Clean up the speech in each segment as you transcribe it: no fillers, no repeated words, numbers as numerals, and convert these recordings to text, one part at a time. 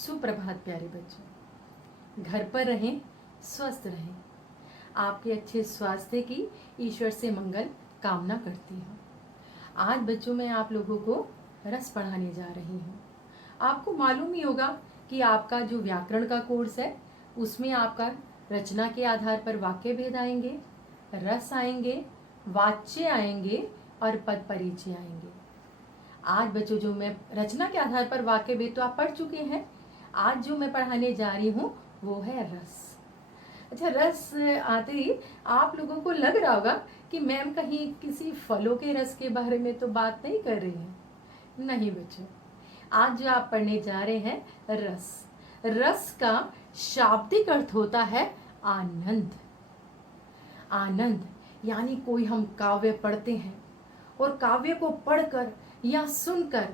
सुप्रभात प्यारे बच्चों। घर पर रहें, स्वस्थ रहें। आपके अच्छे स्वास्थ्य की ईश्वर से मंगल कामना करती हूँ। आज बच्चों मैं आप लोगों को रस पढ़ाने जा रही हूँ। आपको मालूम ही होगा कि आपका जो व्याकरण का कोर्स है उसमें आपका रचना के आधार पर वाक्य भेद आएंगे, रस आएंगे, वाच्य आएंगे और पद परिचय आएंगे। आज बच्चों जो मैं रचना के आधार पर वाक्य भेद तो आप पढ़ चुके हैं। आज जो मैं पढ़ाने जा रही हूँ वो है रस। अच्छा, रस आते ही आप लोगों को लग रहा होगा कि मैम कहीं किसी फलों के रस के बारे में तो बात नहीं कर रही हैं। नहीं बच्चों, आज जो आप पढ़ने जा रहे हैं रस। रस का शाब्दिक अर्थ होता है आनंद। आनंद यानी कोई हम काव्य पढ़ते हैं और काव्य को पढ़कर या सुनकर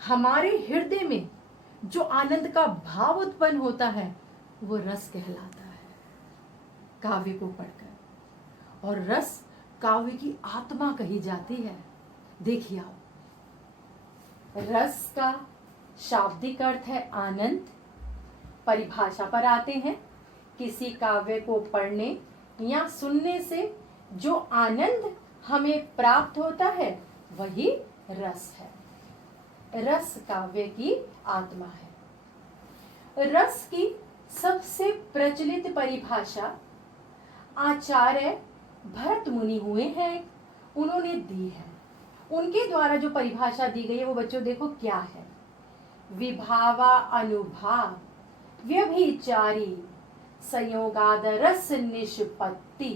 हमारे हृदय में जो आनंद का भाव उत्पन्न होता है वो रस कहलाता है, काव्य को पढ़कर। और रस काव्य की आत्मा कही जाती है। देखिए आप, रस का शाब्दिक अर्थ है आनंद। परिभाषा पर आते हैं, किसी काव्य को पढ़ने या सुनने से जो आनंद हमें प्राप्त होता है वही रस है। रस काव्य की आत्मा है। रस की सबसे प्रचलित परिभाषा आचार्य भरत मुनि हुए हैं, उन्होंने दी है। उनके द्वारा जो परिभाषा दी गई है वो बच्चों देखो क्या है। विभावा अनुभाव व्यभिचारी संयोगाद रस निष्पत्ति।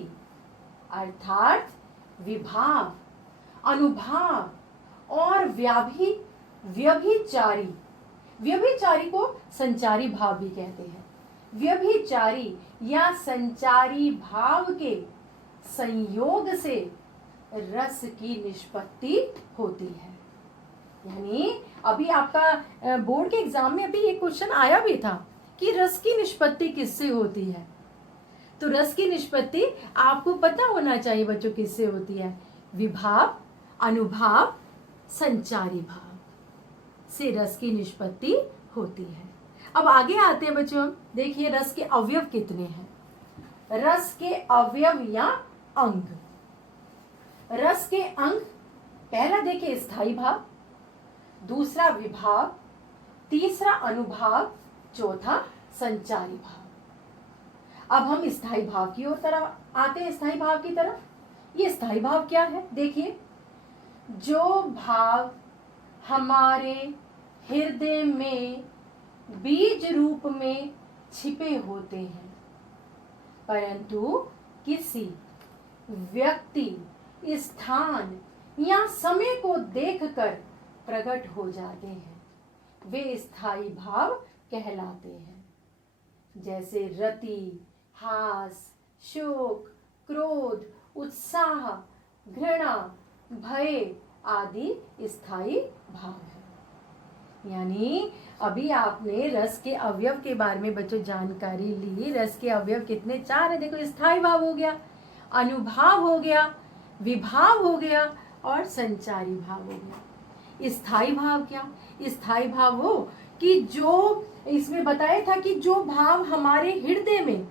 अर्थात विभाव, अनुभाव और व्यभिचारी। व्यभिचारी को संचारी भाव भी कहते हैं। व्यभिचारी या संचारी भाव के संयोग से रस की निष्पत्ति होती है। यानी अभी आपका बोर्ड के एग्जाम में अभी एक क्वेश्चन आया भी था कि रस की निष्पत्ति किससे होती है। तो रस की निष्पत्ति आपको पता होना चाहिए बच्चों किससे होती है। विभाव, अनुभाव, संचारी भाव से रस की निष्पत्ति होती है। अब आगे आते हैं बच्चों, देखिए रस के अवयव कितने हैं। रस के अवयव या अंग। रस के अंग, पहला देखिए स्थायी भाव, दूसरा विभाव, तीसरा अनुभाव, चौथा संचारी भाव। अब हम स्थायी भाव की ओर तरफ आते हैं। स्थायी भाव की तरफ, ये स्थायी भाव क्या है देखिए। जो भाव हमारे हृदय में बीज रूप में छिपे होते हैं परंतु किसी व्यक्ति, स्थान या समय को देखकर प्रकट हो जाते हैं, वे स्थायी भाव कहलाते हैं। जैसे रति, हास, शोक, क्रोध, उत्साह, घृणा, भय आदि स्थायी भाव है। यानी अभी आपने रस के अवयव के बारे में बच्चों जानकारी ली। रस के अवयव कितने? 4 है। देखो, स्थायी भाव हो गया, अनुभाव हो गया, विभाव हो गया और संचारी भाव हो गया। स्थायी भाव क्या? स्थायी भाव हो कि जो इसमें बताया था कि जो भाव हमारे हृदय में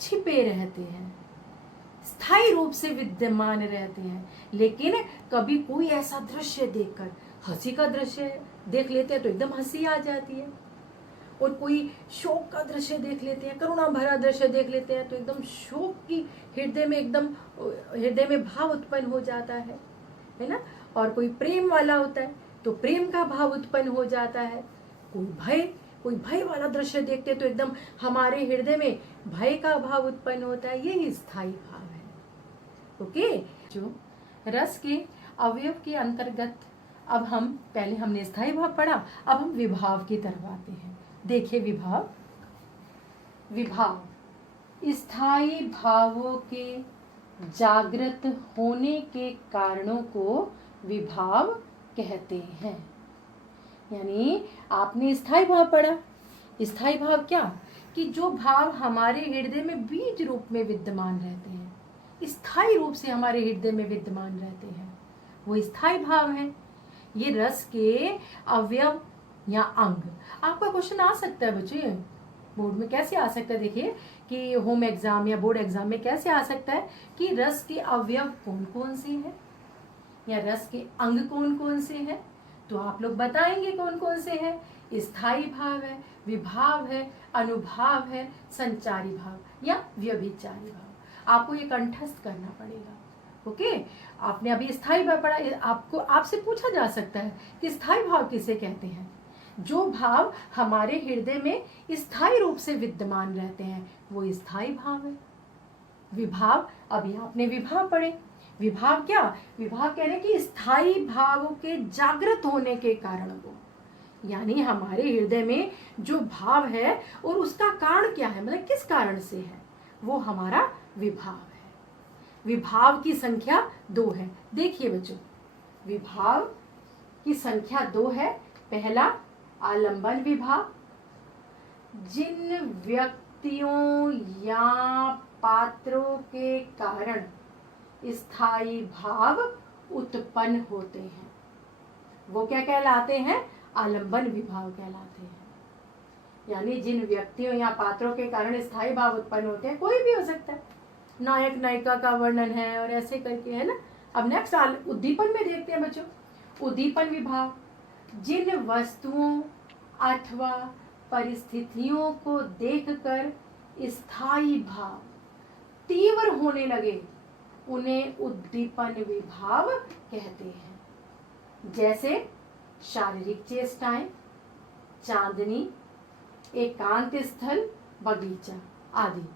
छिपे रहते हैं, स्थायी रूप से विद्यमान रहते हैं। लेकिन कभी कोई ऐसा दृश्य देखकर, हंसी का दृश्य देख लेते हैं तो एकदम हंसी आ जाती है, और कोई शोक का दृश्य देख लेते हैं, करुणा भरा दृश्य देख लेते हैं तो एकदम शोक की हृदय में भाव उत्पन्न हो जाता है ना। और कोई प्रेम वाला होता है तो प्रेम का भाव उत्पन्न हो जाता है। कोई भय वाला दृश्य देखते हैं तो एकदम हमारे हृदय में भय का भाव उत्पन्न होता है। यही स्थायी भाव है। ओके, जो रस के अवयव के अंतर्गत अब हम पहले हमने स्थायी भाव पढ़ा, अब हम विभाव की तरफ आते हैं। देखिए विभाव स्थायी भावों के जागृत होने के कारणों को विभाव कहते हैं। यानी आपने स्थायी भाव पढ़ा। स्थायी भाव क्या? कि जो भाव हमारे हृदय में बीज रूप में विद्यमान रहते हैं, स्थायी रूप से हमारे हृदय में विद्यमान रहते हैं, वो स्थायी भाव है। ये रस के अवयव या अंग। आपका क्वेश्चन आ सकता है बच्चे, बोर्ड में कैसे आ सकता है, देखिए कि होम एग्जाम या बोर्ड एग्जाम में कैसे आ सकता है कि रस के अवयव कौन कौन से हैं या रस के अंग कौन कौन से हैं। तो आप लोग बताएंगे कौन कौन से हैं। स्थायी भाव है, विभाव है, अनुभाव है, संचारी भाव या व्यभिचारी भाव। आपको ये कंठस्थ करना पड़ेगा। ओके, आपने अभी स्थायी भाव पढ़ा, आपको आपसे पूछा जा सकता है कि स्थायी भाव किसे कहते हैं। जो भाव हमारे हृदय में स्थायी रूप से विद्यमान रहते हैं वो स्थायी भाव है। विभाव, अभी आपने विभाव पढ़े। विभाव क्या, विभाव कह रहे हैं कि स्थायी भावों के जागृत होने के कारण को, यानी हमारे हृदय में जो भाव है और उसका कारण क्या है, मतलब किस कारण से है, वो हमारा विभाव है। विभाव की संख्या 2 है। देखिए बच्चों, विभाव की संख्या 2 है। पहला आलंबन विभाव, जिन व्यक्तियों या पात्रों के कारण स्थायी भाव उत्पन्न होते हैं वो क्या कहलाते हैं, आलंबन विभाव कहलाते हैं। यानी जिन व्यक्तियों या पात्रों के कारण स्थायी भाव उत्पन्न होते हैं, कोई भी हो सकता है, नायक नायिका का वर्णन है और ऐसे करके, है ना। अब नेक्स्ट उद्दीपन में देखते हैं बच्चों। उद्दीपन विभाव, जिन वस्तुओं अथवा परिस्थितियों को देखकर स्थायी भाव तीव्र होने लगे उन्हें उद्दीपन विभाव कहते हैं। जैसे शारीरिक चेष्टाएं, चांदनी, एकांत स्थल, बगीचा आदि।